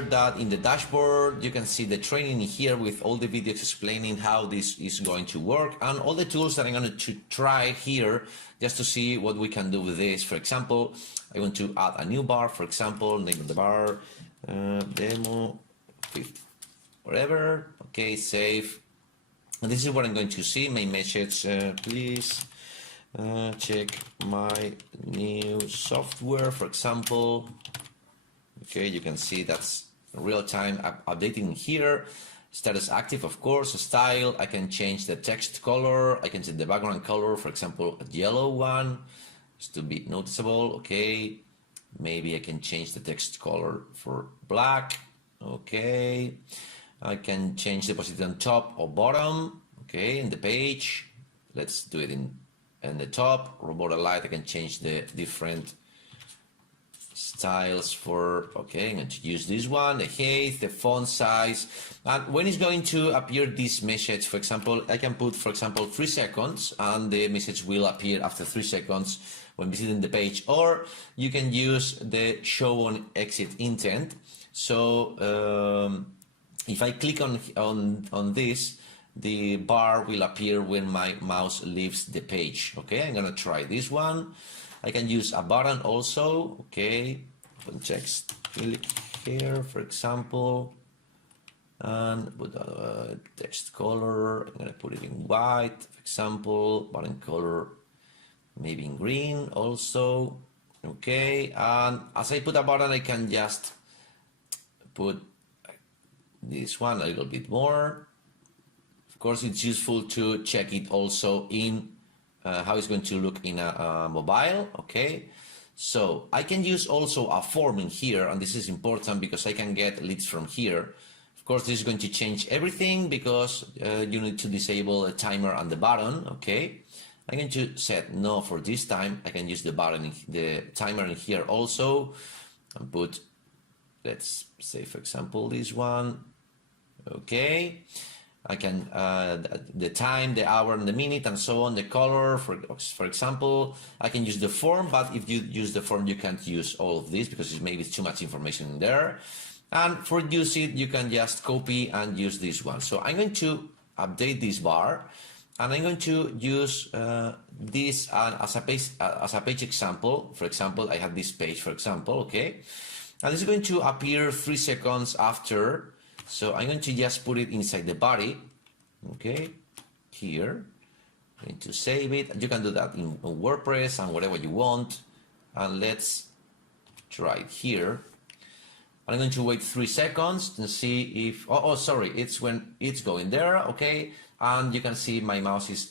here that in the dashboard, you can see the training here with all the videos explaining how this is going to work and all the tools that I'm going to try here just to see what we can do with this. For example, I want to add a new bar, for example, name of the bar, demo, 50, whatever. Okay, save. And this is what I'm going to see. My message, please check my new software, for example. Okay, you can see that's real time updating here. Status active, of course. Style, I can change the text color. I can change the background color, for example, a yellow one, just to be noticeable. Okay, maybe I can change the text color for black. Okay, I can change the position on top or bottom. Okay, in the page. Let's do it in the top or border light. I can change the different styles for, okay, I'm going to use this one, the height, the font size, and when it's going to appear this message, for example, I can put, for example, 3 seconds, and the message will appear after 3 seconds when visiting the page, or you can use the show on exit intent. So if I click on this, the bar will appear when my mouse leaves the page. Okay, I'm gonna try this one. I can use a button also. Okay, text click here, for example, and put a text color. I'm gonna put it in white, for example. Button color maybe in green also. Okay, and as I put a button, I can just put this one a little bit more. Of course, it's useful to check it also in how it's going to look in a mobile. Okay, so I can use also a form in here, and this is important because I can get leads from here. Of course, this is going to change everything because you need to disable a timer and the button. Okay, I'm going to set no for this time. I can use the button, the timer in here also, and put, let's say, for example, this one. Okay, I can the time, the hour, and the minute, and so on. The color, for example, I can use the form, but if you use the form, you can't use all of this because it's maybe too much information in there. And for use it, you can just copy and use this one. So I'm going to update this bar, and I'm going to use this as a page example. For example, I have this page, for example. Okay, and this is going to appear 3 seconds after. So I'm going to just put it inside the body, okay, here. I'm going to save it. You can do that in WordPress and whatever you want. And let's try it here. I'm going to wait 3 seconds to see if, oh, sorry, it's when it's going there, okay. And you can see my mouse is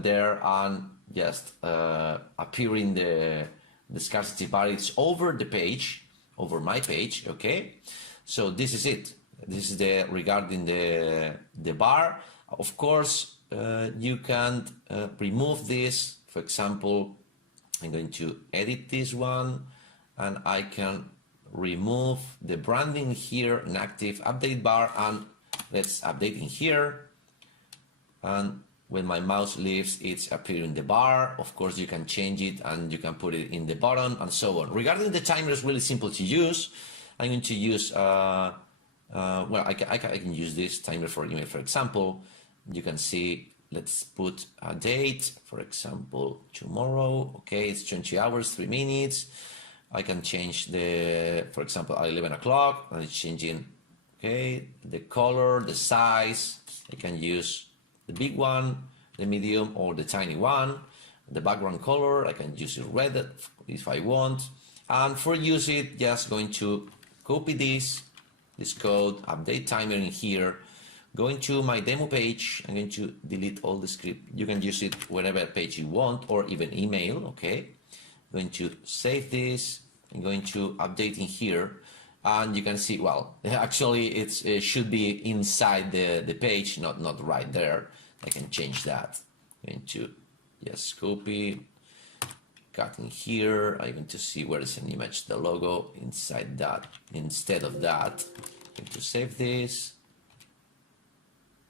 there and just appearing the scarcity bar. It's over the page, over my page, okay. So this is it. This is the regarding the bar. Of course, you can remove this. For example, I'm going to edit this one, and I can remove the branding here, an active update bar, and let's update in here. And when my mouse leaves, it's appearing in the bar. Of course, you can change it and you can put it in the button and so on. Regarding the timer, it's really simple to use. I'm going to use well, I can use this timer for email, for example. You can see, let's put a date, for example, tomorrow. Okay, it's 20 hours, 3 minutes. I can change the, for example, at 11 o'clock, and it's changing, okay, the color, the size. I can use the big one, the medium, or the tiny one. The background color, I can use it red if I want. And for use it, just going to copy this code, update timer in here, going to my demo page. I'm going to delete all the script. You can use it wherever page you want, or even email. Okay, I'm going to save this. I'm going to update in here, and you can see, well, actually it should be inside the page, not right there. I can change that. I'm going to just copy, cut in here. I'm going to see where is an image, the logo inside that. Instead of that, I'm going to save this.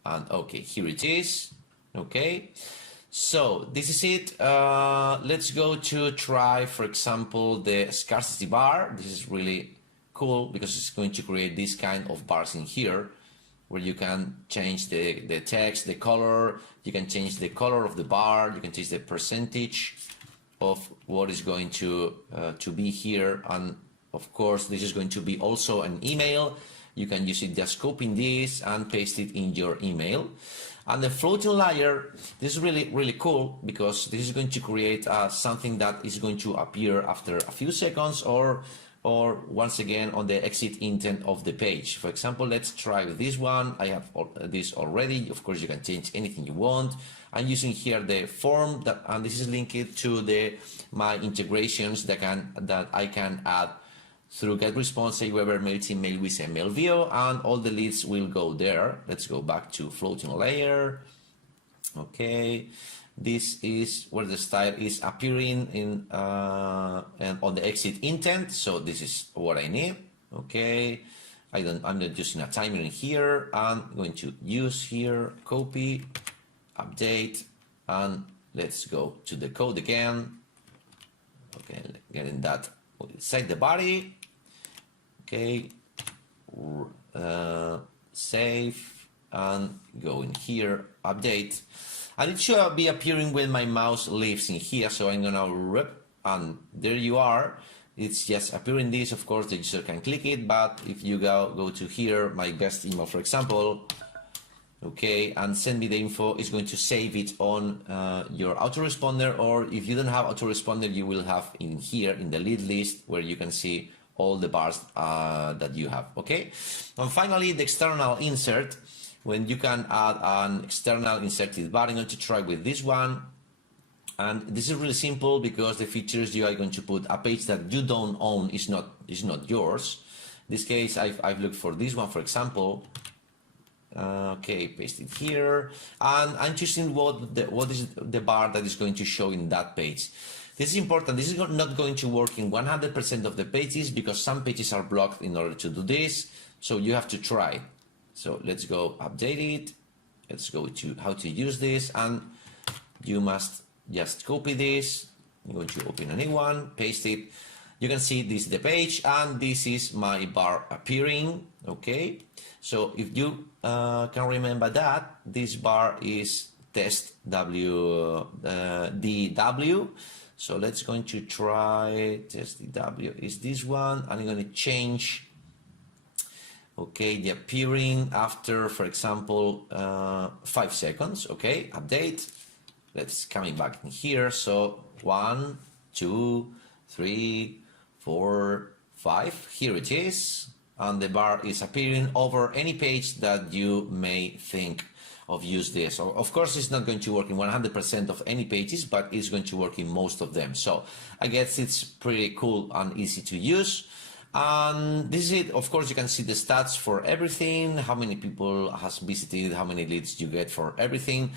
And okay, here it is. Okay, so this is it. Let's go to try, for example, the scarcity bar. This is really cool because it's going to create this kind of bars in here where you can change the text, the color, you can change the color of the bar, you can change the percentage of what is going to be here, and of course this is going to be also an email. You can use it just copying this and paste it in your email. And the floating layer, this is really cool because this is going to create something that is going to appear after a few seconds or once again on the exit intent of the page. For example, let's try with this one. I have this already. Of course, you can change anything you want. I'm using here the form and this is linked to my integrations that I can add through GetResponse, Aweber, MailChimp, MailWiz, and MailView, and all the leads will go there. Let's go back to floating layer. Okay. This is where the style is appearing and on the exit intent. So this is what I need. Okay. I'm not using a timer in here. I'm going to use here, copy, update, and let's go to the code again. Okay, getting that inside the body. Okay. Save and go in here, update. And it should be appearing when my mouse leaves in here. So I'm gonna rip, and there you are. It's just appearing this. Of course, the user can click it, but if you go to here, my guest email, for example, okay, and send me the info, it's going to save it on your autoresponder, or if you don't have autoresponder, you will have in here in the lead list where you can see all the bars that you have, okay? And finally, the external insert. When you can add an external inserted bar, I'm going to try with this one. And this is really simple because the features you are going to put a page that you don't own is not yours. In this case, I've looked for this one, for example. Okay, paste it here. And I'm choosing what is the bar that is going to show in that page. This is important. This is not going to work in 100% of the pages because some pages are blocked in order to do this. So you have to try. So let's go update it. Let's go to how to use this, and you must just copy this. I'm going to open a new one, paste it. You can see this is the page, and this is my bar appearing. Okay, so if you can remember that this bar is test DW. So let's going to try test DW is this one, and I'm going to change. Okay, the appearing after, for example, 5 seconds. Okay, update. Let's coming back in here. So 1, 2, 3, 4, 5. Here it is, and the bar is appearing over any page that you may think of use this. So of course, it's not going to work in 100% of any pages, but it's going to work in most of them. So I guess it's pretty cool and easy to use. And this is it. Of course, you can see the stats for everything, how many people has visited, how many leads you get for everything.